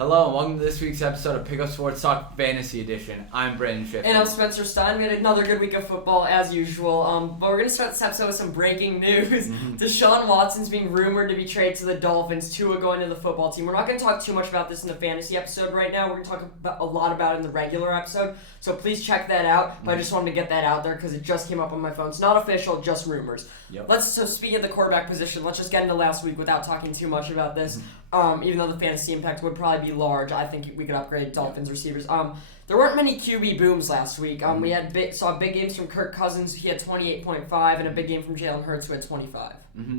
Hello and welcome to this week's episode of Pick Up Sports Talk Fantasy Edition. I'm Brandon Schiff. And I'm Spencer Stein. We had another good week of football as usual. But we're going to start this episode with some breaking news. Deshaun Watson's being rumored to be traded to the Dolphins. Tua going to the football team. We're not going to talk too much about this in the fantasy episode right now. We're going to talk a lot about it in the regular episode. So please check that out. But I just wanted to get that out there because it just came up on my phone. It's not official, just rumors. Yep. So speaking of the quarterback position, let's just get into last week without talking too much about this. Even though the fantasy impact would probably be large, I think we could upgrade Dolphins receivers. There weren't many QB booms last week. We saw big games from Kirk Cousins. He had 28.5, and a big game from Jalen Hurts, who had 25.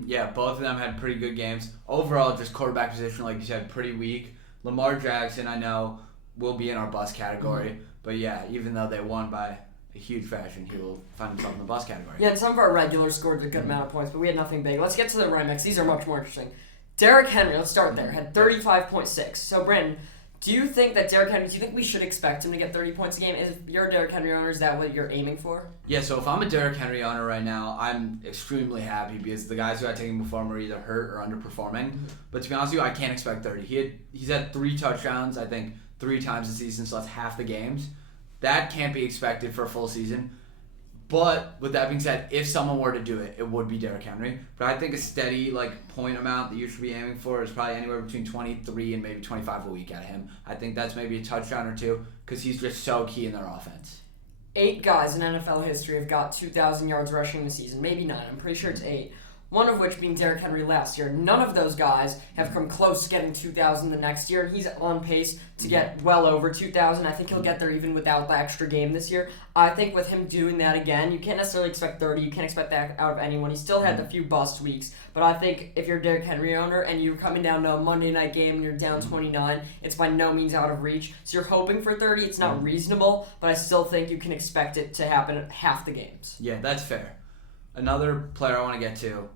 Yeah, both of them had pretty good games. Overall, just quarterback position, like you said, pretty weak. Lamar Jackson, I know, will be in our bust category. But yeah, even though they won by a huge fashion, he will find himself in the bust category. Yeah, and some of our regulars scored a good amount of points, but we had nothing big. Let's get to the running backs. These are much more interesting. Derrick Henry, let's start there, had 35.6. So, Brandon, do you think we should expect him to get 30 points a game? If you're a Derrick Henry owner, is that what you're aiming for? Yeah, so if I'm a Derrick Henry owner right now, I'm extremely happy because the guys who I taken before him are either hurt or underperforming. But to be honest with you, I can't expect 30. He's had 3 touchdowns, I think, 3 times this season, so that's half the games. That can't be expected for a full season. But with that being said, if someone were to do it, it would be Derrick Henry. But I think a steady point amount that you should be aiming for is probably anywhere between 23 and maybe 25 a week at him. I think that's maybe a touchdown or 2 because he's just so key in their offense. 8 guys in NFL history have got 2,000 yards rushing this season. Maybe 9. I'm pretty sure it's 8. One of which being Derrick Henry last year. None of those guys have come close to getting 2,000 the next year, and he's on pace to get well over 2,000. I think he'll get there even without the extra game this year. I think with him doing that again, you can't necessarily expect 30. You can't expect that out of anyone. He still had a few bust weeks, but I think if you're a Derrick Henry owner and you're coming down to a Monday night game and you're down 29, it's by no means out of reach. So you're hoping for 30. It's not reasonable, but I still think you can expect it to happen at half the games. Yeah, that's fair. Another player I want to get to,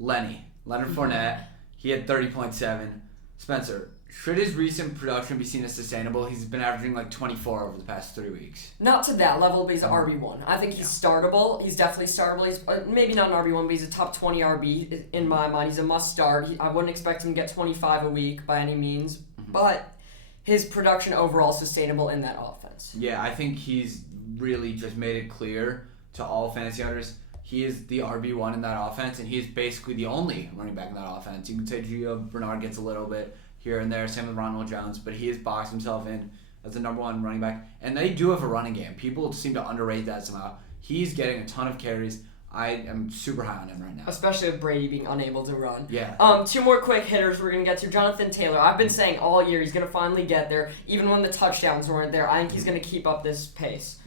Leonard Fournette, he had 30.7. Spencer, should his recent production be seen as sustainable? He's been averaging 24 over the past 3 weeks. Not to that level, but he's an RB1. I think he's startable. He's definitely startable. He's maybe not an RB1, but he's a top 20 RB in my mind. He's a must start. I wouldn't expect him to get 25 a week by any means, but his production overall is sustainable in that offense. Yeah, I think he's really just made it clear to all fantasy owners he is the RB1 in that offense, and he's basically the only running back in that offense. You can say Julio Bernard gets a little bit here and there, same with Ronald Jones, but he has boxed himself in as the number 1 running back. And they do have a running game. People seem to underrate that somehow. He's getting a ton of carries. I am super high on him right now. Especially with Brady being unable to run. Yeah. 2 more quick hitters we're going to get to. Jonathan Taylor. I've been saying all year he's going to finally get there. Even when the touchdowns weren't there, I think he's going to keep up this pace.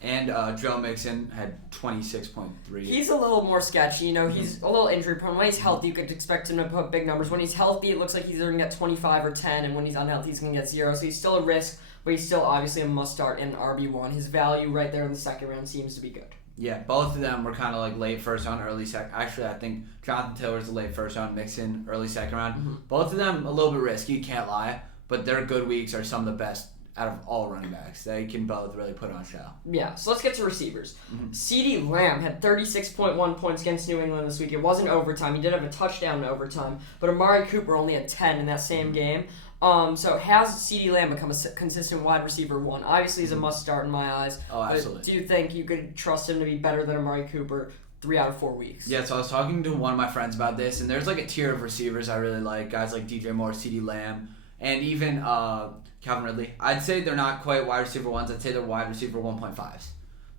And Joe Mixon had 26.3. He's a little more sketchy. He's a little injury prone. When he's healthy, you could expect him to put big numbers. When he's healthy, it looks like he's either going to get 25 or 10, and when he's unhealthy, he's going to get 0. So he's still a risk, but he's still obviously a must-start in RB1. His value right there in the second round seems to be good. Yeah, both of them were kind of late first round, early second. Actually, I think Jonathan Taylor's the late first round, Mixon early second round. Both of them a little bit risky, can't lie, but their good weeks are some of the best out of all running backs. They can both really put on a show. Yeah, so let's get to receivers. CeeDee Lamb had 36.1 points against New England this week. It wasn't overtime. He did have a touchdown in overtime, but Amari Cooper only had 10 in that same game. So has CeeDee Lamb become a consistent wide receiver 1? Obviously, he's a must-start in my eyes. Oh, absolutely. Do you think you could trust him to be better than Amari Cooper 3 out of 4 weeks? Yeah, so I was talking to one of my friends about this, and there's a tier of receivers I really like. Guys like DJ Moore, CeeDee Lamb, and even Calvin Ridley. I'd say they're not quite wide receiver 1s. I'd say they're wide receiver 1.5s.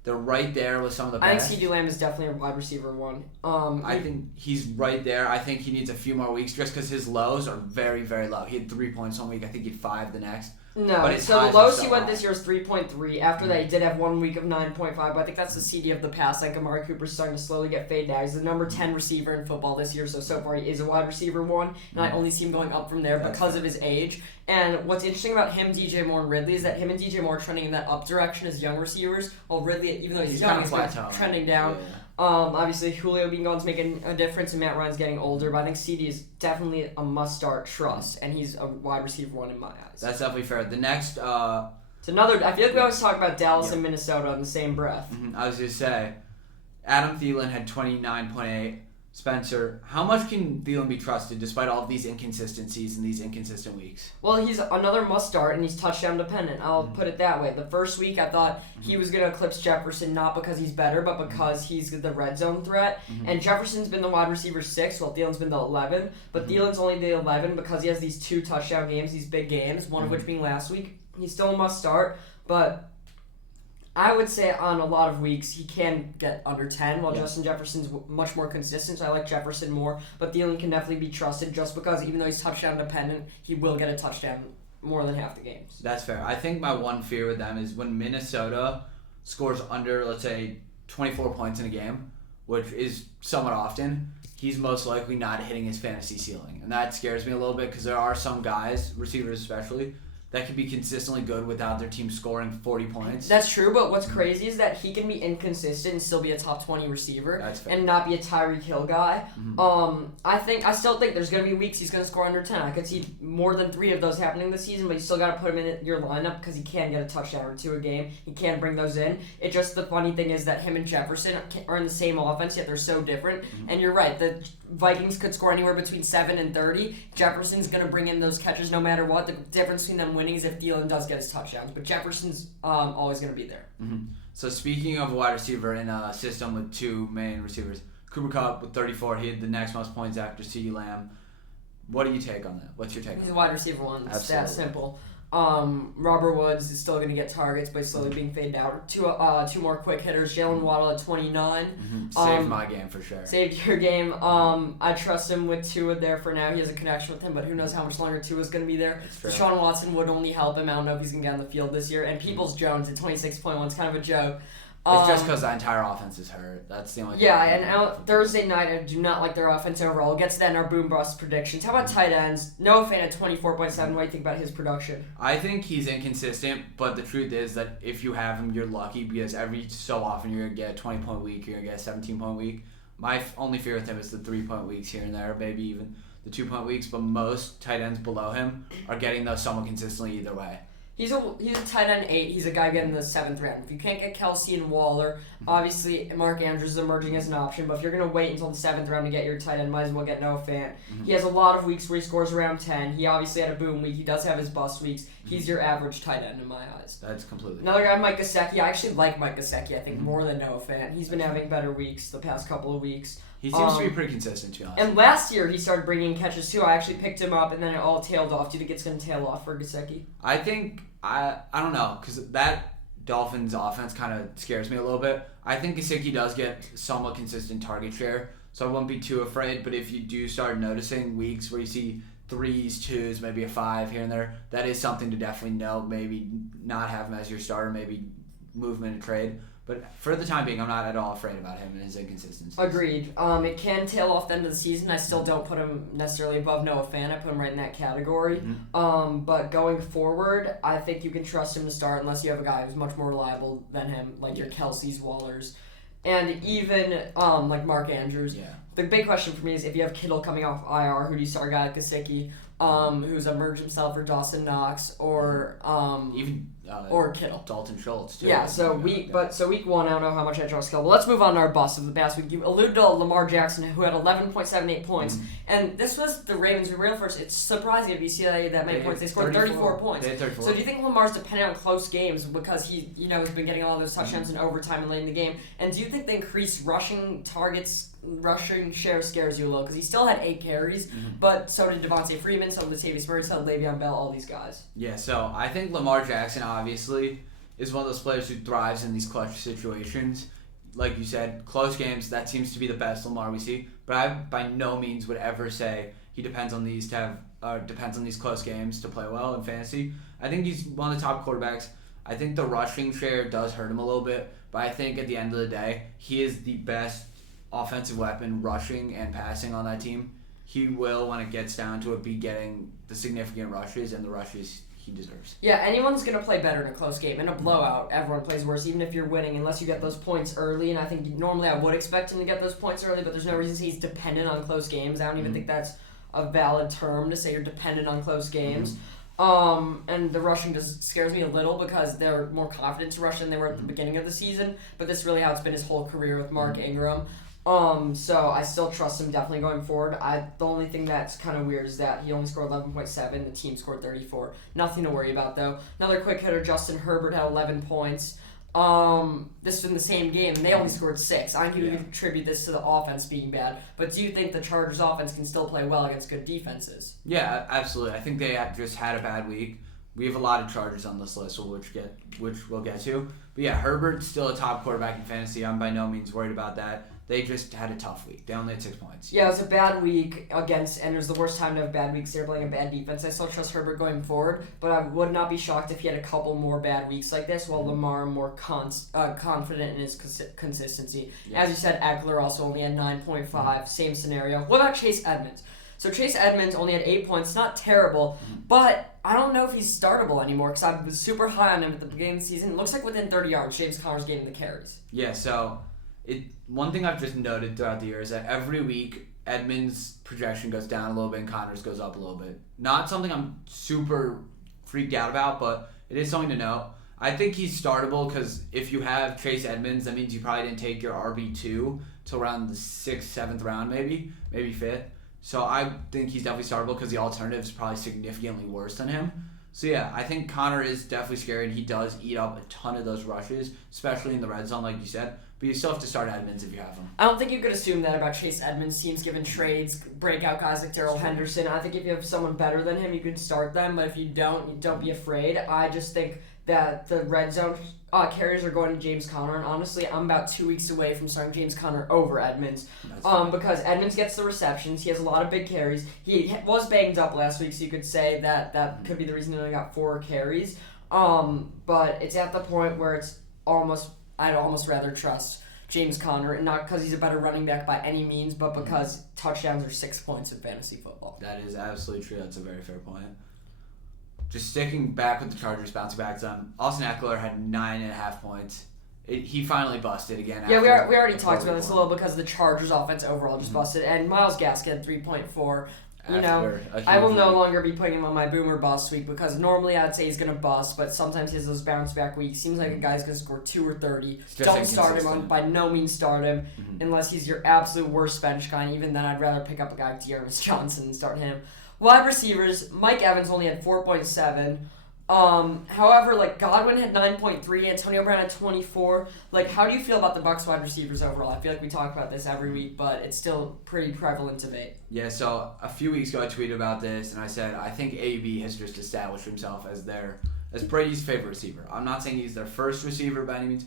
They're right there with some of the best. I think CeeDee Lamb is definitely a wide receiver 1. I think he's right there. I think he needs a few more weeks just because his lows are very, very low. He had 3 points one week. I think he had 5 the next. No, so the lowest he went this year was 3.3. After that, he did have 1 week of 9.5, but I think that's the CD of the past. Amari Cooper's starting to slowly get faded out. He's the number 10 receiver in football this year, so far he is a wide receiver 1, and I only see him going up from there because of his age. And what's interesting about him, DJ Moore, and Ridley is that him and DJ Moore are trending in that up direction as young receivers, while Ridley, even though he's young, he's trending down. Yeah. Obviously, Julio being gone is making a difference, and Matt Ryan's getting older, but I think CD is definitely a must-start trust, and he's a wide receiver 1 in my eyes. That's definitely fair. The next... It's another... I feel like we always talk about Dallas and Minnesota in the same breath. I was going to say, Adam Thielen had 29.8. Spencer, how much can Thielen be trusted despite all of these inconsistencies and these inconsistent weeks? Well, he's another must start, and he's touchdown dependent. I'll put it that way. The first week, I thought he was going to eclipse Jefferson, not because he's better, but because he's the red zone threat. And Jefferson's been the wide receiver 6, while Thielen's been the 11. But Thielen's only the 11 because he has these 2 touchdown games, these big games, one of which being last week. He's still a must start, but I would say on a lot of weeks he can get under 10, while Justin Jefferson's much more consistent, so I like Jefferson more. But Thielen can definitely be trusted just because even though he's touchdown dependent, he will get a touchdown more than half the games. That's fair. I think my one fear with them is when Minnesota scores under, let's say, 24 points in a game, which is somewhat often, he's most likely not hitting his fantasy ceiling. And that scares me a little bit because there are some guys, receivers especially, that can be consistently good without their team scoring 40 points. That's true, but what's crazy is that he can be inconsistent and still be a top 20 receiver and not be a Tyreek Hill guy. I still think there's going to be weeks he's going to score under 10. I could see more than 3 of those happening this season, but you still got to put him in your lineup because he can get a touchdown or 2 a game. He can bring those in. It just, the funny thing is that him and Jefferson are in the same offense, yet they're so different. And you're right, the Vikings could score anywhere between 7 and 30. Jefferson's going to bring in those catches no matter what. The difference between them winning is if Thielen does get his touchdowns, but Jefferson's always going to be there. So speaking of a wide receiver in a system with 2 main receivers, Cooper Kupp with 34, he had the next most points after CeeDee Lamb. What do you take on that? What's your take on that? He's a wide receiver 1. It's that simple. Robert Woods is still going to get targets, but he's slowly being faded out. Two more quick hitters. Jalen Waddle at 29. Saved my game for sure. Saved your game. I trust him with Tua there for now. He has a connection with him, but who knows how much longer Tua's going to be there. Deshaun Watson would only help him. I don't know if he's going to get on the field this year. And Peoples-Jones at 26.1 is kind of a joke. It's just because the entire offense is hurt. That's the only thing. Yeah, and Thursday night, I do not like their offense overall. We'll get to that in our boom bust predictions. How about tight ends? Noah Fant at 24.7. What do you think about his production? I think he's inconsistent, but the truth is that if you have him, you're lucky because every so often you're going to get a 20-point week, you're going to get a 17-point week. My only fear with him is the 3-point weeks here and there, maybe even the 2-point weeks, but most tight ends below him are getting those somewhat consistently either way. He's a tight end 8. He's a guy getting the 7th round. If you can't get Kelsey and Waller, obviously Mark Andrews is emerging as an option. But if you're gonna wait until the 7th round to get your tight end, might as well get Noah Fant. He has a lot of weeks where he scores around 10. He obviously had a boom week. He does have his bust weeks. He's your average tight end in my eyes. That's completely. Another guy, Mike Goseki. I actually like Mike Goseki. I think more than Noah Fant. He's been having better weeks the past couple of weeks. He seems to be pretty consistent, to be honest. And last year he started bringing catches too. I actually picked him up, and then it all tailed off. Do you think it's going to tail off for Goseki? I think I don't know because that Dolphins offense kind of scares me a little bit. I think Goseki does get somewhat consistent target share, so I won't be too afraid. But if you do start noticing weeks where you see 3s, 2s, maybe a 5 here and there, that is something to definitely know. Maybe not have him as your starter, maybe move him in a trade. But for the time being, I'm not at all afraid about him and his inconsistencies. Agreed. It can tail off the end of the season. I still don't put him necessarily above Noah Fant. I put him right in that category. But going forward, I think you can trust him to start unless you have a guy who's much more reliable than him, like your Kelce's, Wallers, and even like Mark Andrews. Yeah. The big question for me is if you have Kittle coming off IR, who do you start? A guy like Goseki, who's emerged himself, or Dawson Knox, or or Kittle. Dalton Schultz, too. Yeah, so week 1, I don't know how much I trust Kittle. But let's move on to our bust of the past week. You alluded to Lamar Jackson, who had 11.78 points. And this was the Ravens. We were first. It's surprising if you see that many points. They scored 34 points. They had 34. So do you think Lamar's dependent on close games because he, has been getting all those touchdowns in overtime and late in the game? And do you think the increased rushing share scares you a little? Because he still had 8 carries, but so did Devontae Freeman, so did Latavius Murray, so did Le'Veon Bell, all these guys. Yeah, so I think Lamar Jackson obviously is one of those players who thrives in these clutch situations. Like you said, close games, that seems to be the best Lamar we see. But I by no means would ever say he depends on these close games to play well in fantasy. I think he's one of the top quarterbacks. I think the rushing share does hurt him a little bit, but I think at the end of the day, he is the best offensive weapon rushing and passing on that team. He will, when it gets down to it, be getting the significant rushes and the rushes he deserves. Yeah, anyone's going to play better in a close game. In a blowout, everyone plays worse, even if you're winning, unless you get those points early. And I think normally I would expect him to get those points early, but there's no reason he's dependent on close games. I don't even think that's a valid term to say you're dependent on close games. And the rushing just scares me a little because they're more confident to rush than they were at the beginning of the season. But this is really how it's been his whole career with Mark Ingram. So I still trust him definitely going forward. The only thing that's kind of weird is that he only scored 11.7. The team scored 34. Nothing to worry about though. Another quick hitter, Justin Herbert had 11 points. This was in the same game, and they only scored 6. I think you can attribute this to the offense being bad, but do you think the Chargers offense can still play well against good defenses? Yeah, absolutely. I think they just had a bad week. We have a lot of Chargers on this list, which we'll get to. But yeah, Herbert's still a top quarterback in fantasy. I'm by no means worried about that. They just had a tough week. They only had 6 points. Yeah, it was a bad week and it was the worst time to have bad weeks. They're playing a bad defense. I still trust Herbert going forward, but I would not be shocked if he had a couple more bad weeks like this, while Lamar more confident in his consistency. Yeah. As you said, Eckler also only had 9.5. Same scenario. What about Chase Edmonds? So Chase Edmonds only had 8 points. Not terrible, but I don't know if he's startable anymore because I was super high on him at the beginning of the season. It looks like within 30 yards, James Conner's getting the carries. Yeah, so one thing I've just noted throughout the year is that every week Edmonds' projection goes down a little bit and Conner's goes up a little bit. Not something I'm super freaked out about, but it is something to note. I think he's startable because if you have Chase Edmonds, that means you probably didn't take your RB2 till around the 6th, 7th round maybe 5th. So I think he's definitely startable because the alternative is probably significantly worse than him. So yeah, I think Conner is definitely scary, and he does eat up a ton of those rushes, especially in the red zone, like you said. But you still have to start Edmonds if you have him. I don't think you could assume that about Chase Edmonds. Teams giving trades, breakout guys like Darrell Henderson. I think if you have someone better than him, you can start them. But if you don't be afraid. I just think that the red zone carriers are going to James Conner, and honestly, I'm about 2 weeks away from starting James Conner over Edmonds, because Edmonds gets the receptions. He has a lot of big carries. He was banged up last week, so you could say that could be the reason he only got 4 carries. But it's at the point where I'd almost rather trust James Conner, and not because he's a better running back by any means, but because touchdowns are 6 points in fantasy football. That is absolutely true. That's a very fair point. Just sticking back with the Chargers, bouncing back to them, Austin Eckler had 9.5 points. He finally busted again. Yeah, we already talked about this a little because the Chargers offense overall just busted, and Myles Gaskin had 3.4. I will no longer be putting him on my boomer bust week because normally I'd say he's going to bust, but sometimes he has those bounce back weeks. Seems like a guy's going to score 2 or 30. Don't start him. By no means start him unless he's your absolute worst bench guy, and even then I'd rather pick up a guy like Dearness Johnson and start him. Wide receivers, Mike Evans only had 4.7. However, Godwin had 9.3, Antonio Brown had 24. How do you feel about the Bucs wide receivers overall? I feel like we talk about this every week, but it's still pretty prevalent debate. Yeah, so a few weeks ago I tweeted about this, and I said I think AB has just established himself as Brady's favorite receiver. I'm not saying he's their first receiver by any means,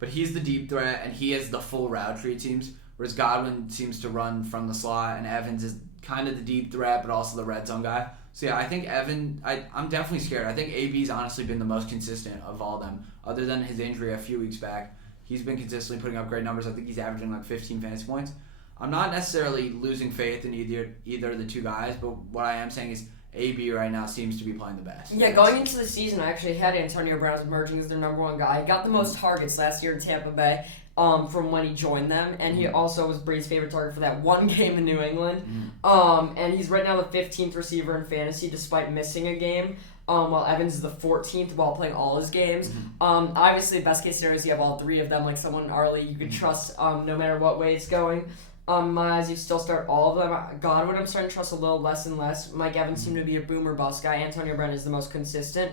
but he's the deep threat, and he is the full route tree teams, whereas Godwin seems to run from the slot, and Evans is kind of the deep threat, but also the red zone guy. So yeah, I think I'm definitely scared. I think AB's honestly been the most consistent of all them, other than his injury a few weeks back. He's been consistently putting up great numbers. I think he's averaging 15 fantasy points. I'm not necessarily losing faith in either of the two guys, but what I am saying is AB right now seems to be playing the best. Yeah, going into the season, I actually had Antonio Brown emerging as their number one guy. He got the most targets last year in Tampa Bay. From when he joined them, and he also was Brady's favorite target for that one game in New England. And he's right now the 15th receiver in fantasy despite missing a game, while Evans is the 14th while playing all his games. Obviously, best case scenario is you have all 3 of them, like someone early you could trust no matter what way it's going. As you still start all of them. Godwin, I'm starting to trust a little less and less. Mike Evans seemed to be a boomer bust guy. Antonio Brown is the most consistent.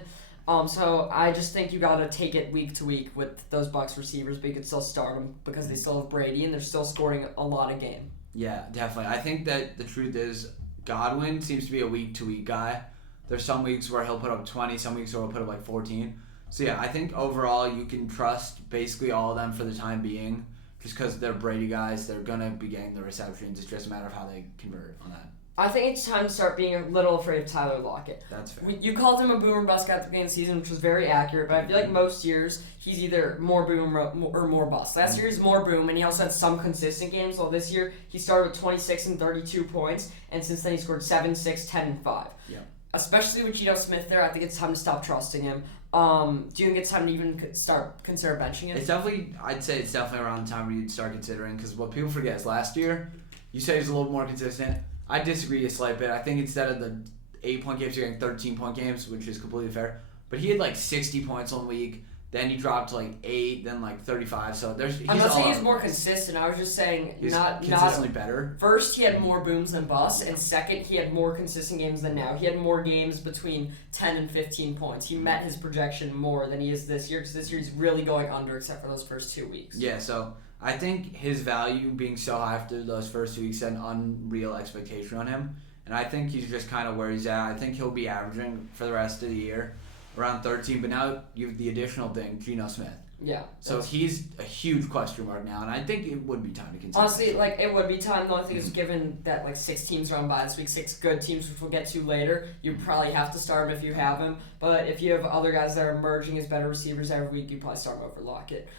So I just think you got to take it week to week with those Bucs receivers, but you can still start them because they still have Brady and they're still scoring a lot of game. Yeah, definitely. I think that the truth is Godwin seems to be a week to week guy. There's some weeks where he'll put up 20, some weeks where he'll put up 14. So yeah, I think overall you can trust basically all of them for the time being, just because they're Brady guys. They're gonna be getting the receptions. It's just a matter of how they convert on that. I think it's time to start being a little afraid of Tyler Lockett. That's fair. You called him a boomer bust guy at the beginning of the season, which was very accurate, but I feel like most years he's either more boom or more bust. Last year he's more boom, and he also had some consistent games, while this year he started with 26 and 32 points, and since then he scored 7, 6, 10, and 5. Yeah. Especially with Gino Smith there, I think it's time to stop trusting him. Do you think it's time to even consider benching him? I'd say it's definitely around the time where you'd start considering, because what people forget is last year, you said he's a little more consistent. I disagree a slight bit. I think instead of the 8-point games, you're getting 13-point games, which is completely fair. But he had 60 points one week, Then he dropped to like 8, then like 35. So I'm not saying he's more consistent. I was just saying he's not consistently better. First, he had more booms than busts, and second, he had more consistent games than now. He had more games between 10 and 15 points. He met his projection more than he is this year, because this year he's really going under except for those first 2 weeks. Yeah, so I think his value being so high after those first 2 weeks set an unreal expectation on him. And I think he's just kind of where he's at. I think he'll be averaging for the rest of the year around 13. But now you have the additional thing, Gino Smith. Yeah. So he's a huge question mark now, and I think it would be time to consider. Honestly, it would be time. The only thing is, given that 6 teams are on bye this week, 6 good teams, which we'll get to later, you probably have to start him if you have him. But if you have other guys that are emerging as better receivers every week, you probably start him over Lockett.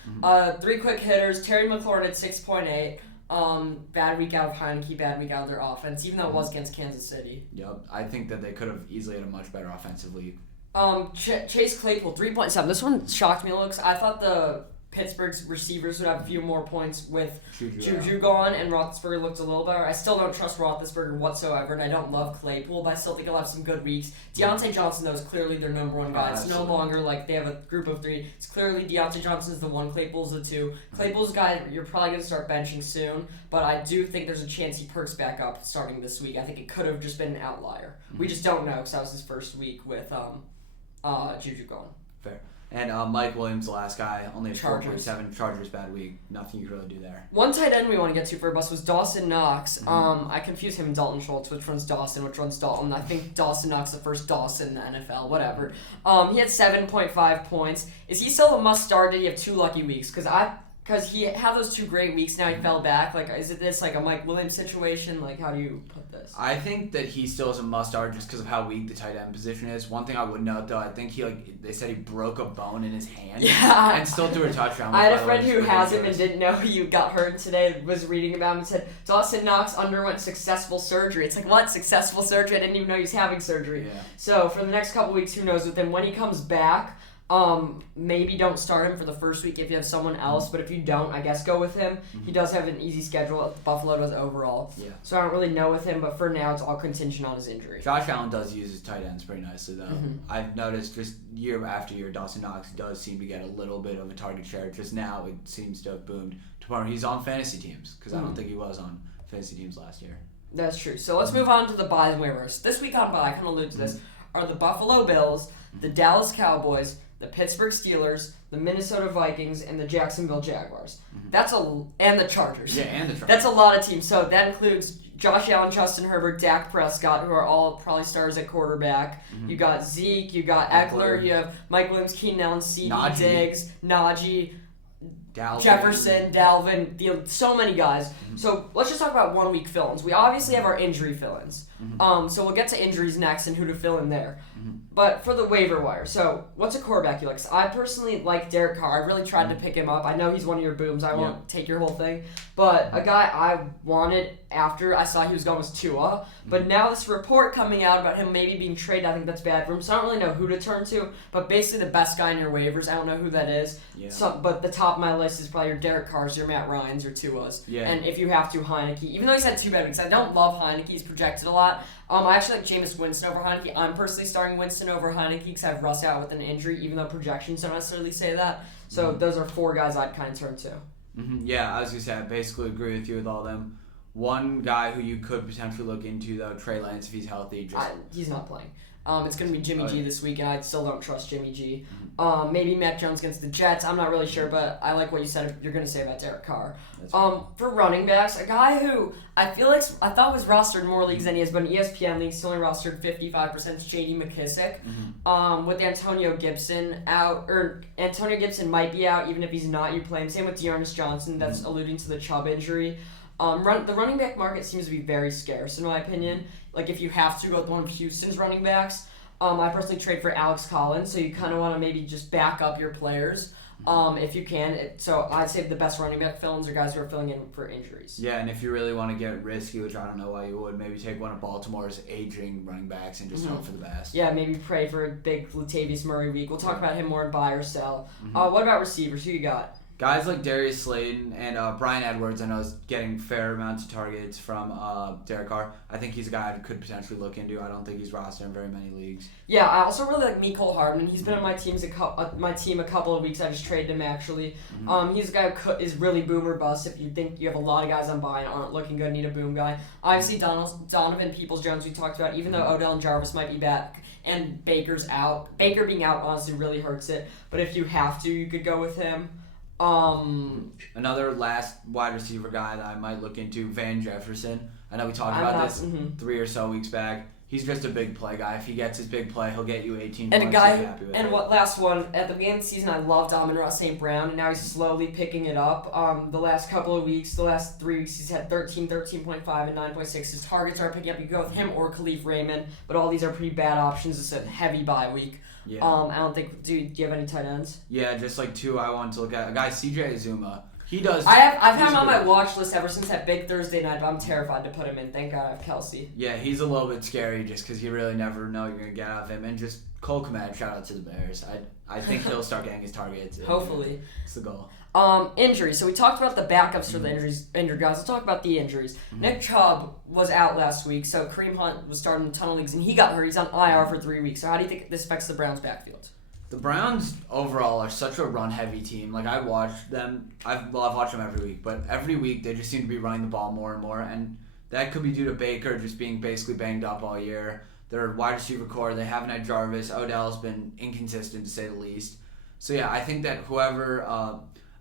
3 quick hitters. Terry McLaurin at 6.8. Bad week out of Heineke, bad week out of their offense, even though it was against Kansas City. Yep, I think that they could have easily had a much better offensive league. Chase Claypool, 3.7. This one shocked me a little because I thought the Pittsburgh's receivers would have a few more points with Juju gone, and Roethlisberger looked a little better. I still don't trust Roethlisberger whatsoever, and I don't love Claypool, but I still think he'll have some good weeks. Deontay Johnson, though, is clearly their number one guy. It's no longer they have a group of 3. It's clearly Deontay Johnson's the 1, Claypool's the 2. Claypool's a guy you're probably going to start benching soon, but I do think there's a chance he perks back up starting this week. I think it could have just been an outlier. We just don't know because that was his first week with Juju gone. Fair. And Mike Williams, the last guy, only a Chargers. 4.7. Chargers bad week. Nothing you can really do there. One tight end we want to get to for a bus was Dawson Knox. I confuse him and Dalton Schultz, which runs Dawson, which runs Dalton. I think Dawson Knox is the first Dawson in the NFL, whatever. He had 7.5 points. Is he still a must start? Did he have 2 lucky weeks? Because he had those 2 great weeks, now he fell back. Is it this a Mike Williams situation? How do you put this? I think that he still is a must-start just because of how weak the tight end position is. One thing I would note, though, I think they said he broke a bone in his hand and still threw a touchdown. I had a friend who has him and didn't know he got hurt today, was reading about him and said, Dawson Knox underwent successful surgery. It's what? Successful surgery? I didn't even know he was having surgery. Yeah. So for the next couple weeks, who knows with him. When he comes back, maybe don't start him for the first week if you have someone else, but if you don't, I guess go with him. He does have an easy schedule. Buffalo does overall. Yeah. So I don't really know with him, but for now, it's all contingent on his injury. Josh Allen does use his tight ends pretty nicely, though. I've noticed just year after year, Dawson Knox does seem to get a little bit of a target share. Just now, it seems to have boomed to where he's on fantasy teams, because I don't think he was on fantasy teams last year. That's true. So let's move on to the buys and waivers. This week on buy, I kind of allude to this, are the Buffalo Bills, the Dallas Cowboys, the Pittsburgh Steelers, the Minnesota Vikings, and the Jacksonville Jaguars. And the Chargers. Yeah, and the Chargers. That's a lot of teams. So that includes Josh Allen, Justin Herbert, Dak Prescott, who are all probably stars at quarterback. You got Zeke, you got Eckler, you have Mike Williams, Keenan Allen, C.D. Diggs, Najee, Dalvin. Jefferson, Dalvin, so many guys. So let's just talk about 1 week fill-ins. We obviously have our injury fill-ins. So we'll get to injuries next and who to fill in there. But for the waiver wire, so what's a quarterback you like? So I personally like Derek Carr. I really tried to pick him up. I know he's one of your booms. I won't take your whole thing. But a guy I wanted after I saw he was going was Tua. But now this report coming out about him maybe being traded, I think that's bad for him. So I don't really know who to turn to. But basically the best guy in your waivers, I don't know who that is. Yeah. But the top of my list is probably your Derek Carrs, your Matt Ryans, your Tuas. Yeah. And if you have to, Heineke. Even though he's had 2 bad weeks, I don't love Heineke. He's projected a lot. I actually like Jameis Winston over Heineke. I'm personally starting Winston over Heineke because I have Russ out with an injury, even though projections don't necessarily say that. So those are 4 guys I'd kind of turn to. Yeah, I was going to say, I basically agree with you with all them. One guy who you could potentially look into, though, Trey Lance, if he's healthy. He's not playing. It's going to be Jimmy G this week, and I still don't trust Jimmy G. Maybe Mac Jones against the Jets. I'm not really sure, but I like what you said you're going to say about Derek Carr. For running backs, a guy who I thought was rostered in more leagues than he is, but in ESPN leagues, he's only rostered 55%. Is J.D. McKissick. With Antonio Gibson out, or Antonio Gibson might be out, even if he's not, you play him. Same with Dearness Johnson, that's alluding to the Chubb injury. The running back market seems to be very scarce, in my opinion. If you have to go with one of Houston's running backs, I personally trade for Alex Collins, so you kind of want to maybe just back up your players if you can. So I'd say the best running back fill-ins are guys who are filling in for injuries. Yeah, and if you really want to get risky, which I don't know why you would, maybe take one of Baltimore's aging running backs and just hope for the best. Yeah, maybe pray for a big Latavius Murray week. We'll talk about him more in buy or sell. What about receivers? Who you got? guys like Darius Slayton and Bryan Edwards, I know, is getting fair amounts of targets from Derek Carr. I think he's a guy I could potentially look into. I don't think he's rostered in very many leagues. Yeah, I also really like Mecole Hardman. He's been on my team a couple of weeks. I just traded him, actually. He's a guy who is really boom or bust. If you think you have a lot of guys on bye and aren't looking good, need a boom guy. Obviously, Donovan Peoples-Jones we talked about, even though Odell and Jarvis might be back and Baker's out. Baker being out honestly really hurts it. But if you have to, you could go with him. Another last wide receiver guy that I might look into, Van Jefferson. I know we talked about this 3 or so weeks back. He's just a big play guy. If he gets his big play, he'll get you 18 points. And a guy, happy with last one, at the beginning of the season, I loved Amon-Ra St. Brown, and now he's slowly picking it up. The last couple of weeks, the last 3 weeks, he's had 13, 13.5, and 9.6. His targets are picking up. You can go with him or Khalif Raymond, but all these are pretty bad options. It's a heavy bye week. Yeah. I don't think. Do you have any tight ends? Yeah, just like two I want to look at. A guy, CJ Azuma. He does. I've had him on my watch list ever since that big Thursday night, but I'm terrified to put him in. Thank God I have Kelsey. Yeah, he's a little bit scary just because you really never know you're going to get out of him. And just Cole Kmet, shout out to the Bears. I think he'll start getting his targets. Hopefully. It's the goal. Injuries. So we talked about the backups for the injured guys. Let's talk about the injuries. Nick Chubb was out last week, so Kareem Hunt was starting a ton of leagues, and he got hurt. He's on IR for 3 weeks. So how do you think this affects the Browns' backfield? The Browns overall are such a run-heavy team. Like, I watch them. I've watched them every week, but every week they just seem to be running the ball more and more, and that could be due to Baker just being basically banged up all year. Their wide receiver core, they haven't had Jarvis. Odell's been inconsistent, to say the least. So, yeah, I think that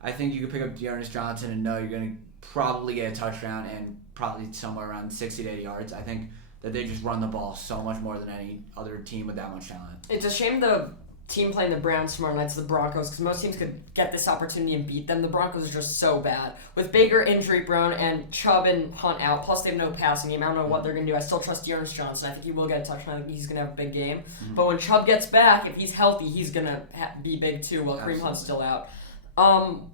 I think you could pick up Dearness Johnson and know you're going to probably get a touchdown and probably somewhere around 60 to 80 yards. I think that they just run the ball so much more than any other team with that much talent. It's a shame the team playing the Browns tomorrow night's the Broncos, because most teams could get this opportunity and beat them. The Broncos are just so bad. With Baker injury prone and Chubb and Hunt out, plus they have no passing game. I don't know what they're going to do. I still trust Dearness Johnson. I think he will get a touchdown. I think he's going to have a big game. But when Chubb gets back, if he's healthy, he's going to be big too, while Kareem Hunt's still out.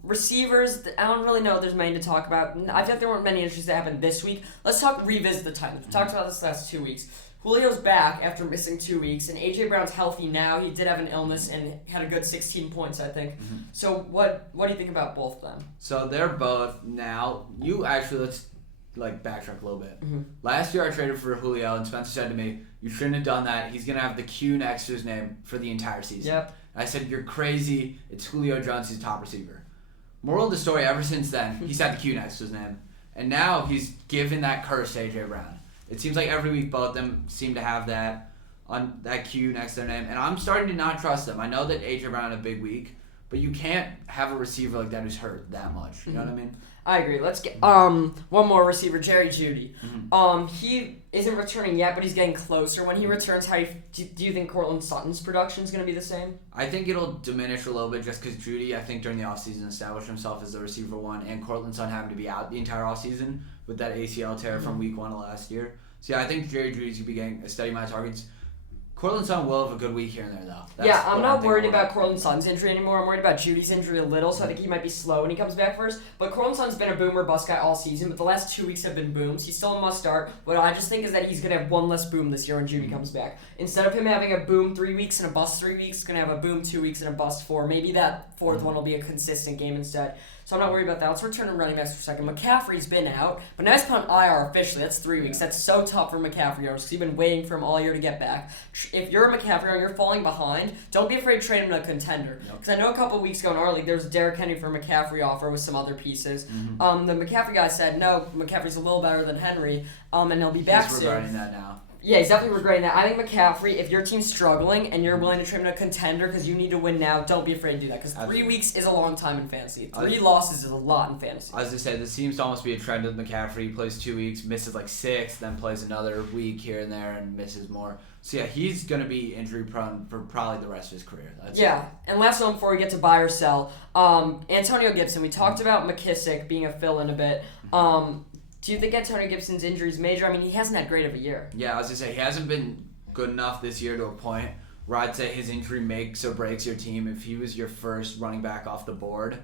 Receivers, I don't really know if there's many to talk about. I feel like there weren't many injuries that happened this week. Let's revisit the Titans. We talked about this last 2 weeks. Julio's back after missing 2 weeks, and A.J. Brown's healthy now. He did have an illness and had a good 16 points, I think. So what do you think about both of them? So they're both now. Let's backtrack a little bit. Last year I traded for Julio, and Spencer said to me, "You shouldn't have done that. He's gonna have the Q next to his name for the entire season." Yep. I said, "You're crazy. It's Julio Jones. He's a top receiver." Moral of the story, ever since then, he's had the Q next to his name. And now he's given that curse to A.J. Brown. It seems like every week both of them seem to have that Q next to their name. And I'm starting to not trust them. I know that A.J. Brown had a big week, but you can't have a receiver like that who's hurt that much. You know what I mean? I agree. Let's get one more receiver, Jerry Judy. He isn't returning yet, but he's getting closer. When he returns, do you think Cortland Sutton's production is going to be the same? I think it'll diminish a little bit just because Judy, I think during the offseason, established himself as the receiver one, and Cortland Sutton having to be out the entire offseason with that ACL tear from week 1 of last year. So yeah, I think Jerry Judy's going to be getting a steady amount of targets. Cortland Sutton will have a good week here and there, though. I'm not worried about Cortland Sutton's injury anymore. I'm worried about Judy's injury a little, so I think he might be slow when he comes back first. But Cortland Sutton's been a boomer bust guy all season, but the last 2 weeks have been booms. He's still a must start. What I just think is that he's going to have one less boom this year when Judy comes back. Instead of him having a boom 3 weeks and a bust 3 weeks, he's going to have a boom 2 weeks and a bust 4. Maybe that fourth one will be a consistent game instead. So I'm not worried about that. Let's return to running backs for a second. McCaffrey's been out, but now he's put on IR officially. That's 3 weeks. That's so tough for McCaffrey owners because you've been waiting for him all year to get back. If you're a McCaffrey owner, you're falling behind, don't be afraid to trade him to a contender. Because I know a couple of weeks ago in our league, there was a Derrick Henry for McCaffrey offer with some other pieces. The McCaffrey guy said, no, McCaffrey's a little better than Henry, and he'll be back soon. He's regretting that now. Yeah, he's definitely regretting that. I think McCaffrey, if your team's struggling and you're willing to trade him to a contender because you need to win now, don't be afraid to do that. Because 3 weeks is a long time in fantasy. 3 losses is a lot in fantasy. As I said, this seems to almost be a trend with McCaffrey. He plays 2 weeks, misses like 6, then plays another week here and there and misses more. So yeah, he's going to be injury prone for probably the rest of his career. And last one before we get to buy or sell. Antonio Gibson, we talked about McKissick being a fill-in a bit. Do you think Antonio Gibson's injury is major? I mean, he hasn't had great of a year. Yeah, I was going to say, he hasn't been good enough this year to a point where I'd say his injury makes or breaks your team. If he was your first running back off the board,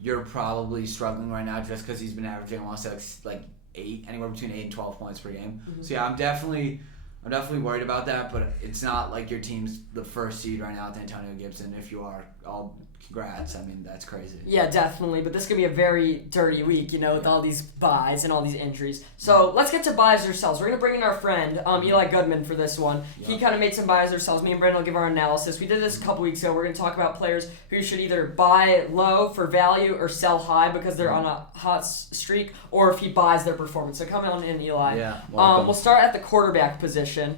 you're probably struggling right now just because he's been averaging, I want to say, like 8, anywhere between 8 and 12 points per game. So yeah, I'm definitely I'm definitely worried about that, but it's not like your team's the first seed right now with Antonio Gibson. If you are, all congrats. I mean, that's crazy. Yeah, definitely. But this could be a very dirty week, with all these buys and all these injuries. So let's get to buys ourselves. We're going to bring in our friend, Eli Goodman, for this one. Yep. He kind of made some buys ourselves. Me and Brandon will give our analysis. We did this a couple weeks ago. We're going to talk about players who should either buy low for value or sell high because they're on a hot streak, or if he buys their performance. So come on in, Eli. Yeah, we'll start at the quarterback position.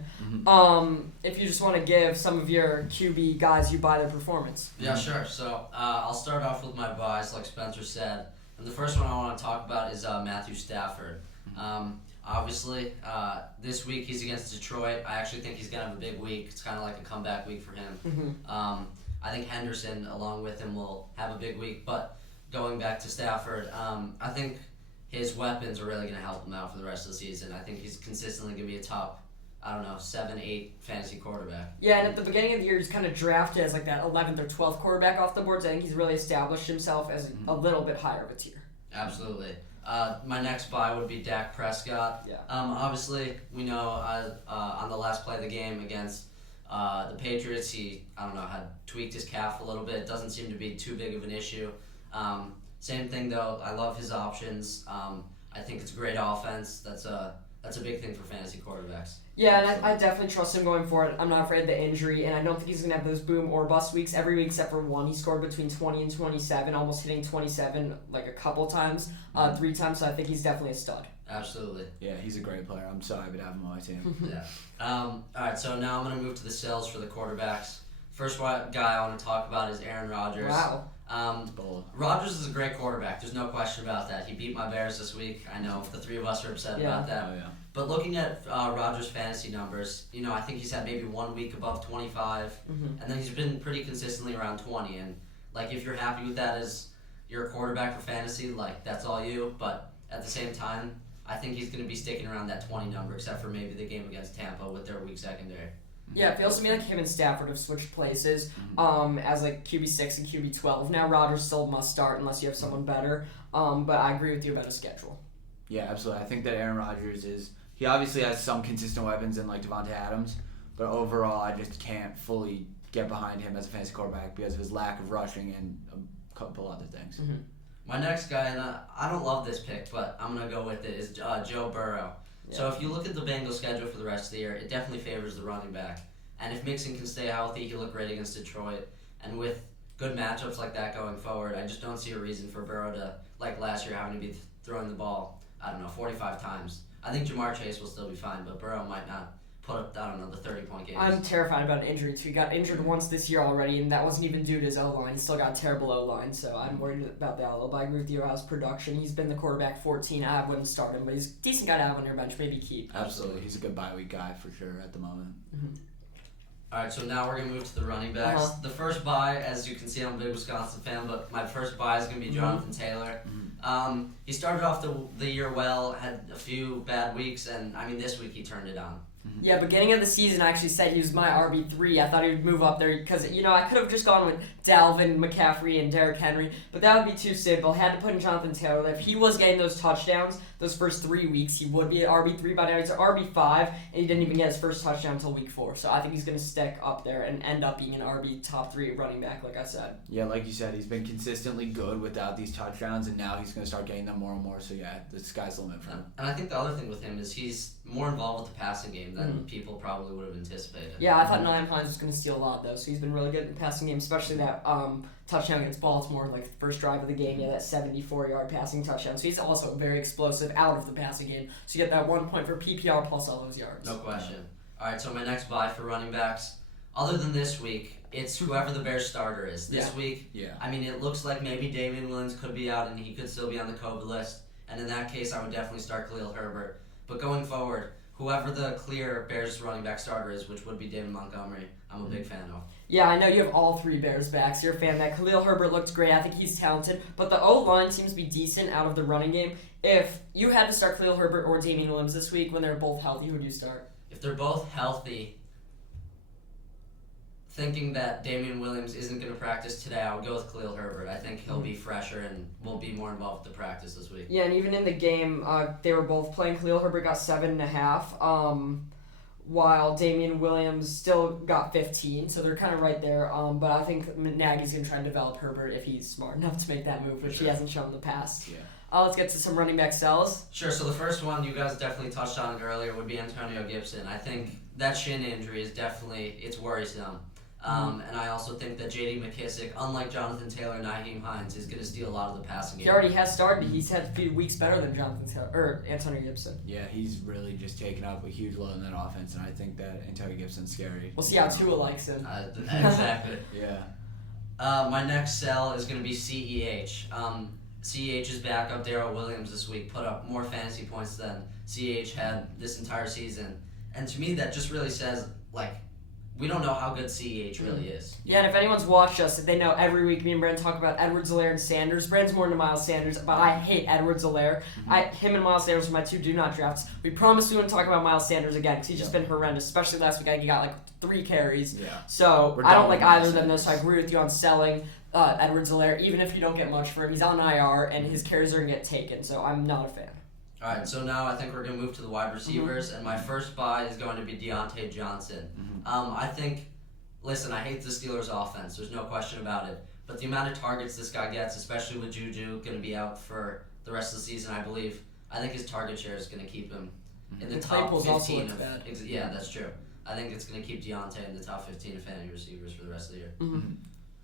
If you just want to give some of your QB guys you buy their performance. Yeah, sure. So I'll start off with my buys, like Spencer said. And the first one I want to talk about is Matthew Stafford. Obviously, this week he's against Detroit. I actually think he's going to have a big week. It's kind of like a comeback week for him. I think Henderson, along with him, will have a big week. But going back to Stafford, I think his weapons are really going to help him out for the rest of the season. I think he's consistently going to be a top 7, 8 fantasy quarterback. Yeah, and at the beginning of the year, he's kind of drafted as like that 11th or 12th quarterback off the boards. I think he's really established himself as a little bit higher of a tier. Absolutely. My next buy would be Dak Prescott. Yeah. Obviously, we know on the last play of the game against the Patriots, he, had tweaked his calf a little bit. Doesn't seem to be too big of an issue. Same thing, though. I love his options. I think it's a great offense. That's a big thing for fantasy quarterbacks. Yeah, and I definitely trust him going forward. I'm not afraid of the injury, and I don't think he's going to have those boom or bust weeks. Every week except for one, he scored between 20 and 27, almost hitting 27 like a couple times, 3 times, so I think he's definitely a stud. Absolutely. Yeah, he's a great player. I'm so happy to have him on my team. Yeah. All right, so now I'm going to move to the sales for the quarterbacks. First guy I want to talk about is Aaron Rodgers. Wow. Rodgers is a great quarterback. There's no question about that. He beat my Bears this week. I know the 3 of us are upset about that. Oh, yeah. But looking at Rodgers' fantasy numbers, I think he's had maybe 1 week above 25, and then he's been pretty consistently around 20. And if you're happy with that as your quarterback for fantasy, that's all you. But at the same time, I think he's going to be sticking around that 20 number, except for maybe the game against Tampa with their weak secondary. Yeah, it feels to me like him and Stafford have switched places as QB6 and QB12. Now Rodgers still must start unless you have someone better, but I agree with you about his schedule. Yeah, absolutely. I think that Aaron Rodgers he obviously has some consistent weapons in Devontae Adams, but overall I just can't fully get behind him as a fantasy quarterback because of his lack of rushing and a couple other things. My next guy, and I don't love this pick, but I'm going to go with it, is Joe Burrow. Yeah. So if you look at the Bengals' schedule for the rest of the year, it definitely favors the running back. And if Mixon can stay healthy, he'll look great against Detroit. And with good matchups like that going forward, I just don't see a reason for Burrow to, like last year, having to be throwing the ball, 45 times. I think Jamar Chase will still be fine, but Burrow might not put up, the 30-point games. I'm terrified about an injury, too. He got injured once this year already, and that wasn't even due to his O-line. He still got a terrible O-line, so I'm worried about that a little. But I agree with you about his production. He's been the quarterback 14. I wouldn't start him, but he's a decent guy to have on your bench, maybe keep. Absolutely. He's a good bye-week guy for sure at the moment. All right, so now we're going to move to the running backs. The first buy, as you can see, I'm a big Wisconsin fan, but my first buy is going to be Jonathan Taylor. He started off the year well, had a few bad weeks, and this week he turned it on. Yeah, beginning of the season, I actually said he was my RB3. I thought he would move up there because, I could have just gone with Dalvin, McCaffrey, and Derrick Henry, but that would be too simple. Had to put in Jonathan Taylor. If he was getting those touchdowns those first 3 weeks, he would be at RB3. By now he's at RB5, and he didn't even get his first touchdown until week 4. So I think he's going to stick up there and end up being an RB top 3 running back, like I said. Yeah, like you said, he's been consistently good without these touchdowns, and now he's going to start getting them more and more. So yeah, the sky's the limit for him. And I think the other thing with him is he's more involved with the passing game than people probably would have anticipated. Yeah, I thought Nyheim Hines was going to steal a lot, though, so he's been really good in the passing game, especially that touchdown against Baltimore, the first drive of the game, that 74-yard passing touchdown. So he's also very explosive out of the passing game. So you get that 1 point for PPR plus all those yards. No question. All right, so my next buy for running backs, other than this week, it's whoever the Bears starter is. This week, it looks like maybe Damien Williams could be out and he could still be on the COVID list. And in that case, I would definitely start Khalil Herbert. But going forward, whoever the clear Bears running back starter is, which would be David Montgomery, I'm a big fan of. Yeah, I know you have all 3 Bears backs. You're a fan of that. Khalil Herbert looked great. I think he's talented. But the O-line seems to be decent out of the running game. If you had to start Khalil Herbert or Damien Williams this week when they're both healthy, who would you start? If they're both healthy, thinking that Damien Williams isn't going to practice today, I would go with Khalil Herbert. I think he'll be fresher and will be more involved with the practice this week. Yeah, and even in the game, they were both playing. Khalil Herbert got 7.5. while Damien Williams still got 15, so they're kind of right there. But I think Nagy's going to try and develop Herbert if he's smart enough to make that move, which he hasn't shown in the past. Yeah. Let's get to some running back sells. Sure, so the first one, you guys definitely touched on it earlier, would be Antonio Gibson. I think that shin injury is definitely, it's worrisome. And I also think that J.D. McKissick, unlike Jonathan Taylor and Nyheim Hines, is going to steal a lot of the passing game. He already has started. He's had a few weeks better than Antonio Gibson. Yeah, he's really just taken up a huge load in that offense, and I think that Antonio Gibson's scary. We'll see how Tua likes him. Exactly. Yeah. My next sell is going to be CEH. CEH's backup, Darrell Williams, this week put up more fantasy points than CEH had this entire season. And to me, that just really says, we don't know how good CEH really is. Yeah, and if anyone's watched us, they know every week me and Brandon talk about Edwards-Helaire and Sanders. Brandon's more into Miles Sanders, but I hate Edwards-Helaire. Him and Miles Sanders are my two do-not drafts. We promised we wouldn't talk about Miles Sanders again because he's just been horrendous, especially last week. He got 3 carries. Yeah. So I don't like either of them, though, so I agree with you on selling Edwards-Helaire. Even if you don't get much for him, he's on IR, and his carries are going to get taken, so I'm not a fan. All right, so now I think we're going to move to the wide receivers, and my first buy is going to be Deontay Johnson. I think, listen, I hate the Steelers' offense. There's no question about it. But the amount of targets this guy gets, especially with Juju going to be out for the rest of the season, I believe, I think his target share is going to keep him in the top 15 of. Yeah, that's true. I think it's going to keep Deontay in the top 15 of fantasy receivers for the rest of the year.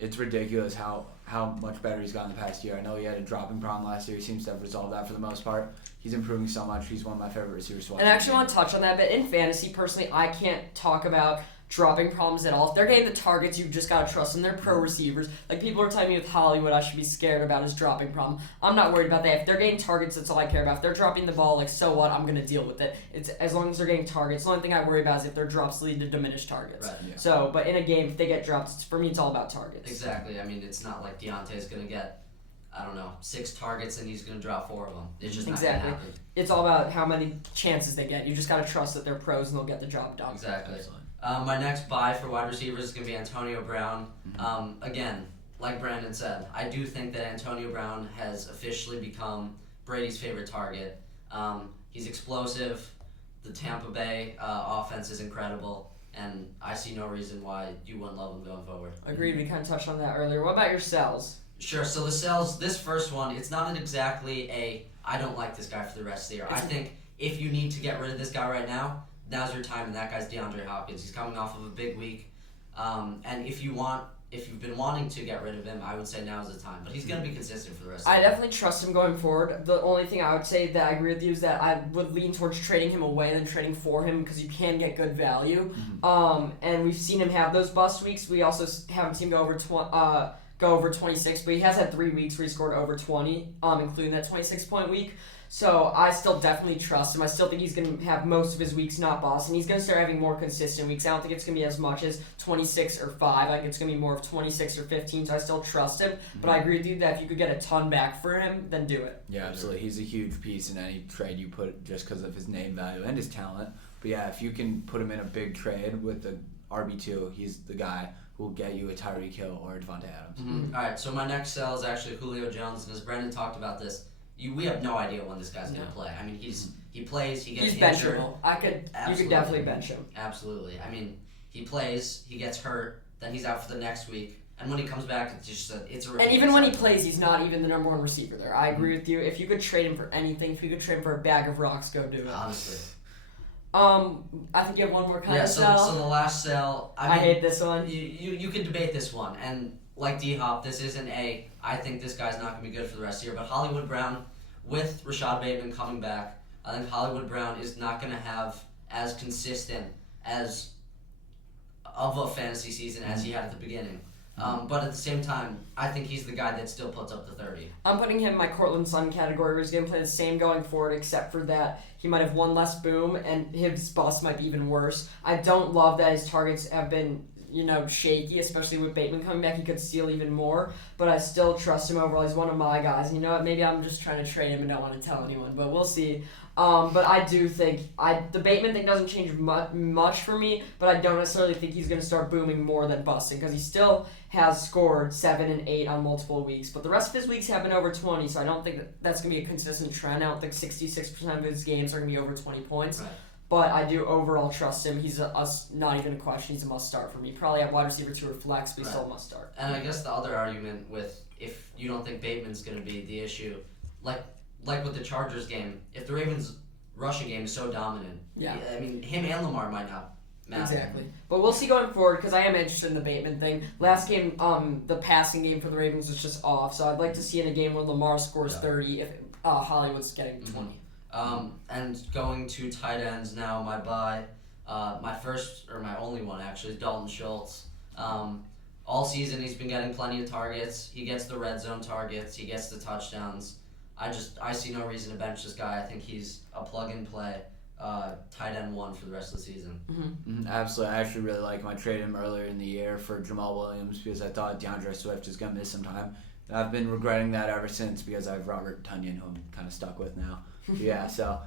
It's ridiculous how much better he's gotten the past year. I know he had a dropping problem last year. He seems to have resolved that for the most part. He's improving so much. He's one of my favorite receivers to watch. And I actually want to touch on that bit. In fantasy, personally, I can't talk about dropping problems at all. If they're getting the targets, you've just got to trust them. They're pro receivers. People are telling me with Hollywood I should be scared about his dropping problem. I'm not worried about that. If they're getting targets, that's all I care about. If they're dropping the ball, so what? I'm going to deal with it. It's as long as they're getting targets. The only thing I worry about is if their drops lead to diminished targets. Right. Yeah. So, but in a game, if they get drops, for me, it's all about targets. Exactly. I mean, it's not like Deontay's going to get, 6 targets and he's going to drop 4 of them. It's just not going to happen. It's all about how many chances they get. You just got to trust that they're pros and they'll get the job done. Exactly. My next buy for wide receivers is going to be Antonio Brown. Again, like Brandon said, I do think that Antonio Brown has officially become Brady's favorite target. He's explosive. The Tampa Bay offense is incredible, and I see no reason why you wouldn't love him going forward. Agreed. We kind of touched on that earlier. What about your sells? Sure. So the sells, this first one, it's not exactly I don't like this guy for the rest of the year. I think if you need to get rid of this guy right now, now's your time, and that guy's DeAndre Hopkins. He's coming off of a big week, and if you've been wanting to get rid of him, I would say now's the time. But he's going to be consistent for the rest of the year. I definitely trust him going forward. The only thing I would say that I agree with you is that I would lean towards trading him away than trading for him because you can get good value. And we've seen him have those bust weeks. We also haven't seen him go over 26, but he has had 3 weeks where he scored over 20, including that 26-point week. So I still definitely trust him. I still think he's going to have most of his weeks not bust, and he's going to start having more consistent weeks. I don't think it's going to be as much as 26 or 5. I think it's going to be more of 26 or 15, so I still trust him. But I agree with you that if you could get a ton back for him, then do it. Yeah, absolutely. He's a huge piece in any trade you put just because of his name value and his talent. But yeah, if you can put him in a big trade with the RB2, he's the guy who will get you a Tyreek Hill or a Devontae Adams. All right, so my next sell is actually Julio Jones, and as Brendan talked about this, we have no idea when this guy's going to play. I mean, he plays, he gets injured. Benchable. You could definitely bench him. Absolutely. I mean, he plays, he gets hurt, then he's out for the next week, and when he comes back, it's a. And even when he plays, he's not even the number 1 receiver there. I agree with you. If you could trade him for anything, if you could trade him for a bag of rocks, go do it. Honestly. I think you have one more kind of sell. So the last sell. I hate this one. You could debate this one, and like D-Hop, this isn't I think this guy's not going to be good for the rest of the year, but Hollywood Brown, with Rashad Bateman coming back, I think Hollywood Brown is not going to have as consistent of a fantasy season as he had at the beginning. But at the same time, I think he's the guy that still puts up the 30. I'm putting him in my Cortland Sutton category where he's going to play the same going forward, except for that he might have one less boom and his bust might be even worse. I don't love that his targets have been shaky, especially with Bateman coming back. He could steal even more, but I still trust him overall. He's one of my guys. You know what? Maybe I'm just trying to trade him and don't want to tell anyone, but we'll see. But I do think the Bateman thing doesn't change much for me, but I don't necessarily think he's going to start booming more than busting because he still has scored 7 and 8 on multiple weeks, but the rest of his weeks have been over 20, so I don't think that's going to be a consistent trend. I don't think 66% of his games are going to be over 20 points. Right. but I do overall trust him. He's not even a question. He's a must-start for me. Probably at wide receiver 2 or flex, but he's still a must-start. And I guess the other argument with if you don't think Bateman's going to be the issue, like with the Chargers game, if the Ravens' rushing game is so dominant, I mean, him and Lamar might not matter. Exactly. But we'll see going forward because I am interested in the Bateman thing. Last game, the passing game for the Ravens was just off, so I'd like to see in a game where Lamar scores 30 if Hollywood's getting 20. And going to tight ends now, my bye. My first, or my only one actually, is Dalton Schultz. All season he's been getting plenty of targets. He gets the red zone targets. He gets the touchdowns. I see no reason to bench this guy. I think he's a plug-and-play tight end 1 for the rest of the season. Absolutely. I actually really like him. I traded him earlier in the year for Jamal Williams because I thought Deandre Swift is going to miss some time. And I've been regretting that ever since because I have Robert Tonyan, who I'm kind of stuck with now. So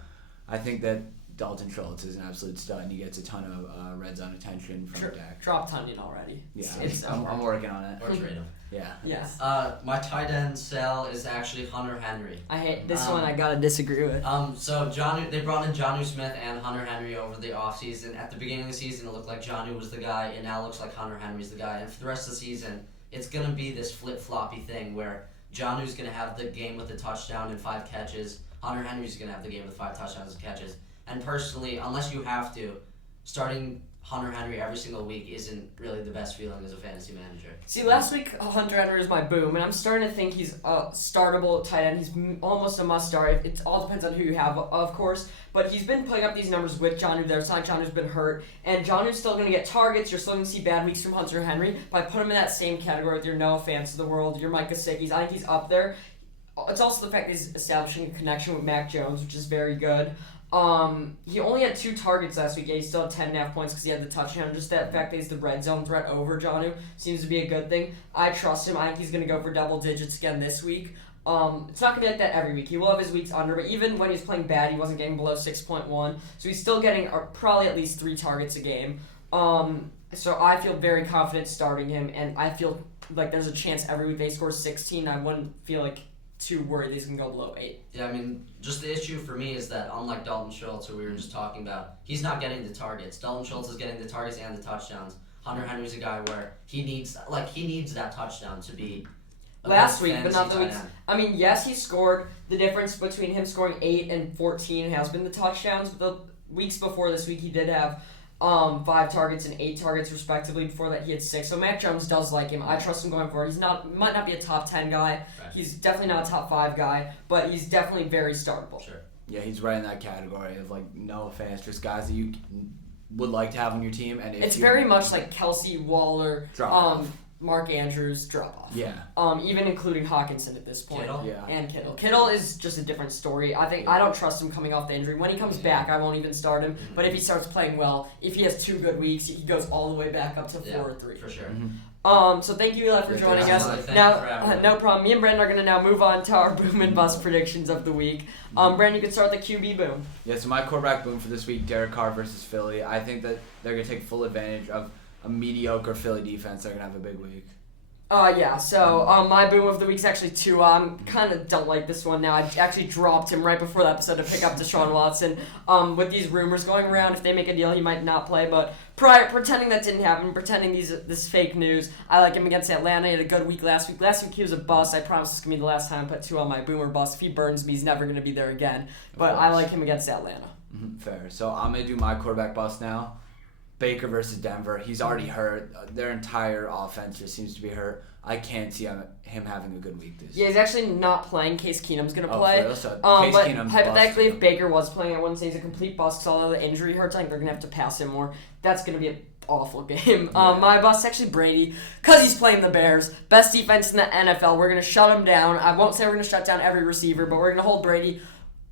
I think that Dalton Schultz is an absolute stud, and he gets a ton of red zone attention from Dak. Drop Tonyan already. Yeah, I'm working on it. Or trade him. Yeah. Yes. My tight end sell is actually Hunter Henry. I hate this one. I gotta disagree with. So they brought in Gino Smith and Hunter Henry over the offseason. At the beginning of the season, it looked like Gino was the guy, and now it looks like Hunter Henry's the guy. And for the rest of the season, it's gonna be this flip-floppy thing where Gino's gonna have the game with a touchdown and 5 catches. Hunter Henry's gonna have the game with 5 touchdowns and catches. And personally, unless you have to, starting Hunter Henry every single week isn't really the best feeling as a fantasy manager. See, last week Hunter Henry was my boom, and I'm starting to think he's a startable tight end. He's almost a must-start. It all depends on who you have, of course. But he's been putting up these numbers with Jonnu there. It's not like Jonnu's been hurt. And Jonnu's still going to get targets. You're still going to see bad weeks from Hunter Henry. But I put him in that same category with your Noah Fants of the world, your Mike Gosekis. I think he's up there. It's also the fact that he's establishing a connection with Mac Jones, which is very good. He only had 2 targets last week. Yeah, he still had 10.5 points because he had the touchdown. Just that fact that he's the red zone threat over Jonnu seems to be a good thing. I trust him. I think he's going to go for double digits again this week. It's not going to be like that every week. He will have his weeks under, but even when he was playing bad, he wasn't getting below 6.1. So he's still getting probably at least 3 targets a game. So I feel very confident starting him, and I feel like there's a chance every week they score 16. I wouldn't feel like too worried he's going to go below 8. Yeah, I mean, just the issue for me is that unlike Dalton Schultz, who we were just talking about, he's not getting the targets. Dalton Schultz is getting the targets and the touchdowns. Hunter Henry's a guy where he needs that touchdown to be last week, but not the weeks. I mean, yes, he scored. The difference between him scoring 8 and 14 has been the touchdowns. But the weeks before this week, he did have 5 targets and 8 targets respectively. Before that, he had 6. So Mac Jones does like him. I trust him going forward. Might not be a top 10 guy. Right. He's definitely not a top 5 guy, but he's definitely very startable. Sure. Yeah, he's right in that category of no offense, just guys that you would like to have on your team. And it's very much like Kelsey, Waller, Mark Andrews drop off. Yeah. Even including Hawkinson at this point. Kittle? Yeah. And Kittle. Kittle is just a different story. I don't trust him coming off the injury. When he comes back, I won't even start him. Mm-hmm. But if he starts playing well, if he has 2 good weeks, he goes all the way back up to 4 or 3. For sure. Mm-hmm. So thank you, Eli, for joining us. Now, no problem. Me and Brandon are going to now move on to our boom and bust predictions of the week. Brandon, you can start the QB boom. Yeah, so my quarterback boom for this week, Derek Carr versus Philly. I think that they're going to take full advantage of a mediocre Philly defense. They're going to have a big week. So my boom of the week's actually 2. Kind of don't like this one now. I actually dropped him right before the episode to pick up Deshaun Watson. With these rumors going around, if they make a deal, he might not play. But pretending that didn't happen, pretending this fake news, I like him against Atlanta. He had a good week last week. Last week he was a bust. I promise this is going to be the last time I put 2 on my boom or bust. If he burns me, he's never going to be there again. But I like him against Atlanta. Fair. So I'm going to do my quarterback bust now. Baker versus Denver. He's already hurt. Their entire offense just seems to be hurt. I can't see him having a good week this year. Yeah, he's actually not playing. Case Keenum's going to play. So but hypothetically, if Baker was playing, I wouldn't say he's a complete bust because although the injury hurts, I think they're going to have to pass him more. That's going to be an awful game. My bust is actually Brady because he's playing the Bears. Best defense in the NFL. We're going to shut him down. I won't say we're going to shut down every receiver, but we're going to hold Brady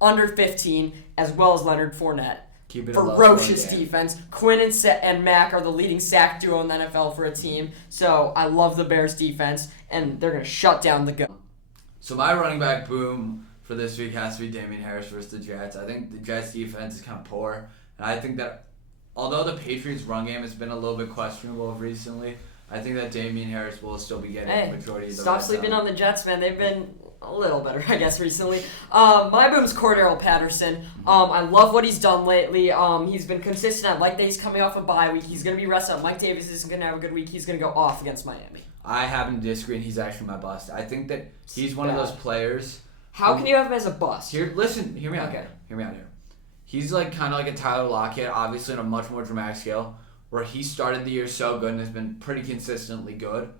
under 15 as well as Leonard Fournette. Ferocious defense. Quinn and Mac are the leading sack duo in the NFL for a team. So I love the Bears defense, and they're going to shut down the gun. So my running back boom for this week has to be Damien Harris versus the Jets. I think the Jets defense is kind of poor, and I think that although the Patriots run game has been a little bit questionable recently, I think that Damien Harris will still be getting the majority of the stop sleeping on the Jets, man. They've been a little better, I guess, recently. My boom's Cordarrelle Patterson. I love what he's done lately. He's been consistent. I like that he's coming off a bye week. He's going to be rested. Mike Davis isn't going to have a good week. He's going to go off against Miami. I happen to disagree, and he's actually my bust. I think that he's one of those players. How can you have him as a bust? Hear me out. Okay. Hear me out here. He's like kind of like a Tyler Lockett, obviously on a much more dramatic scale, where he started the year so good and has been pretty consistently good,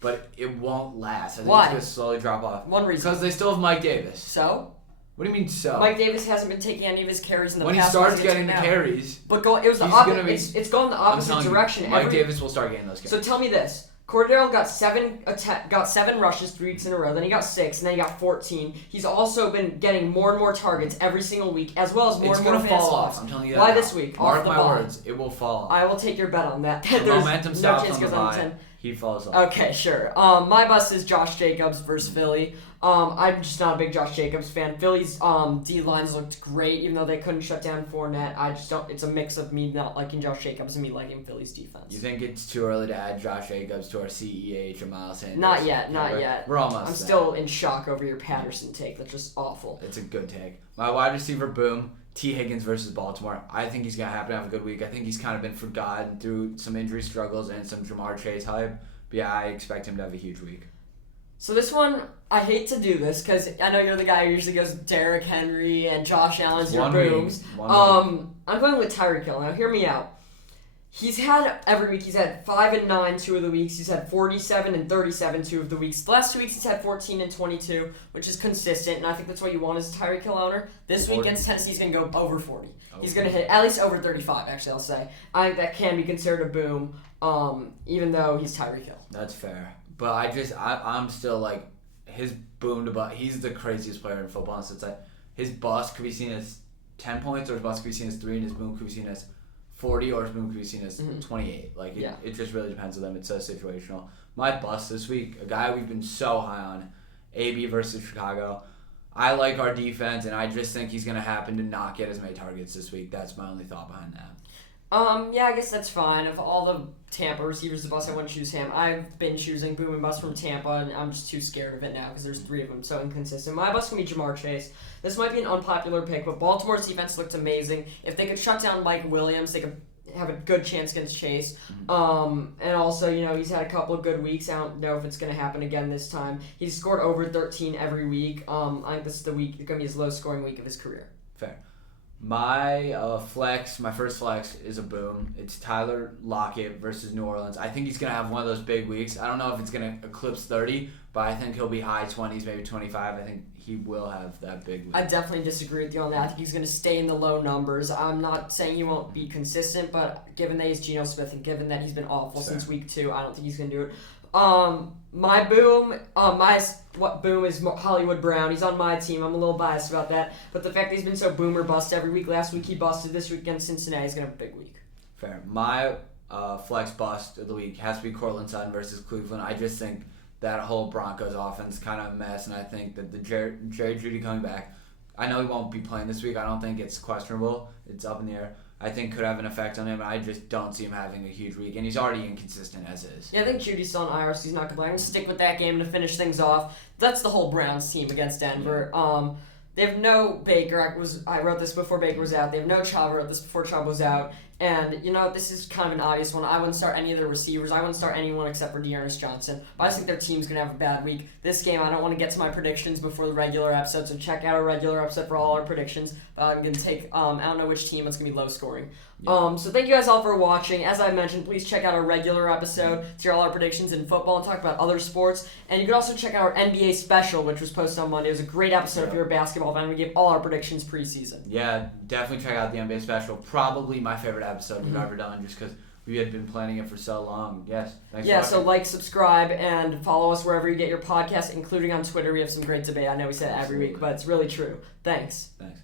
but it won't last. I think Why? it's going to slowly drop off. One reason. Because they still have Mike Davis. So? What do you mean so? Mike Davis hasn't been taking any of his carries in the when past. When he starts getting the carries. But it's going the opposite direction. Mike Davis will start getting those carries. So tell me this. Cordarrelle got seven rushes 3 weeks in a row. Then he got 6, and then he got 14. He's also been getting more and more targets every single week, as well as more and more It's going to fall slots. off. I'm telling you that. Why now. this week? Mark my words. It will fall off. I will take your bet on that. The There's momentum no stops chance on the goes on bye. 10. He falls off. Okay, sure. My bust is Josh Jacobs versus Philly. I'm just not a big Josh Jacobs fan. Philly's D-lines looked great, even though they couldn't shut down Fournette. I just don't. It's a mix of me not liking Josh Jacobs and me liking Philly's defense. You think it's too early to add Josh Jacobs to our CEH or Miles Sanders? Not yet. We're almost I'm there. still in shock over your Patterson take. That's just awful. It's a good take. My wide receiver boom, T. Higgins versus Baltimore. I think he's going to happen to have a good week. I think he's kind of been forgotten through some injury struggles and some Jamar Chase hype. But yeah, I expect him to have a huge week. So this one, I hate to do this because I know you're the guy who usually goes Derrick Henry and Josh Allen as your booms. I'm going with Tyreek Hill. Now hear me out. He's had every week. He's had 5 and 9 2 of the weeks. He's had 47 and 37 2 of the weeks. The last 2 weeks he's had 14 and 22, which is consistent, and I think that's what you want as a Tyreek Hill owner. This week against Tennessee, he's going to go over 40. He's going to hit at least over 35. Actually, I'll say. I think that can be considered a boom, even though he's Tyreek Hill. That's fair. But I'm still like, his boom to bust. He's the craziest player in football. So it's like his bust could be seen as 10 points, or his bust could be seen as 3, and his boom could be seen as 40, or his boom could be seen as 28. Like it just really depends on them. It's so situational. My bust this week, a guy we've been so high on, AB versus Chicago. I like our defense, and I just think he's going to happen to not get as many targets this week. That's my only thought behind that. Yeah, I guess that's fine. Of all the Tampa receivers to bust, I wouldn't choose him. I've been choosing boom and bust from Tampa, and I'm just too scared of it now because there's 3 of them, so inconsistent. My bust can be Jamar Chase. This might be an unpopular pick, but Baltimore's defense looked amazing. If they could shut down Mike Williams, they could have a good chance against Chase. And also, he's had a couple of good weeks. I don't know if it's going to happen again this time. He's scored over 13 every week. I think this is the week. It's going to be his lowest scoring week of his career. Fair. My my first flex is a boom. It's Tyler Lockett versus New Orleans. I think he's going to have one of those big weeks. I don't know if it's going to eclipse 30, but I think he'll be high 20s, maybe 25. I think he will have that big week. I definitely disagree with you on that. I think he's going to stay in the low numbers. I'm not saying he won't be consistent, but given that he's Gino Smith and given that he's been awful since week 2, I don't think he's going to do it. My boom, what boom is Hollywood Brown. He's on my team. I'm a little biased about that, but the fact that he's been so boom or bust every week. Last week he busted. This week against Cincinnati, he's gonna have a big week. Fair. My flex bust of the week has to be Cortland Sutton versus Cleveland. I just think that whole Broncos offense is kind of a mess, and I think that the Jerry Judy coming back. I know he won't be playing this week. I don't think it's questionable. It's up in the air. I think could have an effect on him, and I just don't see him having a huge week, and he's already inconsistent as is. Yeah, I think Judy's still on IR, so he's not going to play. I'm going to stick with that game to finish things off. That's the whole Browns team against Denver. They have no Baker. I wrote this before Baker was out. They have no Chubb. I wrote this before Chubb was out. And, this is kind of an obvious one. I wouldn't start any of the receivers. I wouldn't start anyone except for Dearness Johnson. But I just think their team's going to have a bad week. This game, I don't want to get to my predictions before the regular episode, so check out our regular episode for all our predictions. But I'm going to take, I don't know which team. It's going to be low scoring. Yeah. So thank you guys all for watching. As I mentioned, please check out our regular episode to hear all our predictions in football and talk about other sports. And you can also check out our NBA special, which was posted on Monday. It was a great episode if you're a basketball fan. We gave all our predictions preseason. Yeah, definitely check out the NBA special. Probably my favorite episode we've ever done, just because we had been planning it for so long. Yes, thanks for watching. So like, subscribe, and follow us wherever you get your podcasts, including on Twitter. We have some great debate. I know we say it every week, but it's really true. Thanks. Thanks.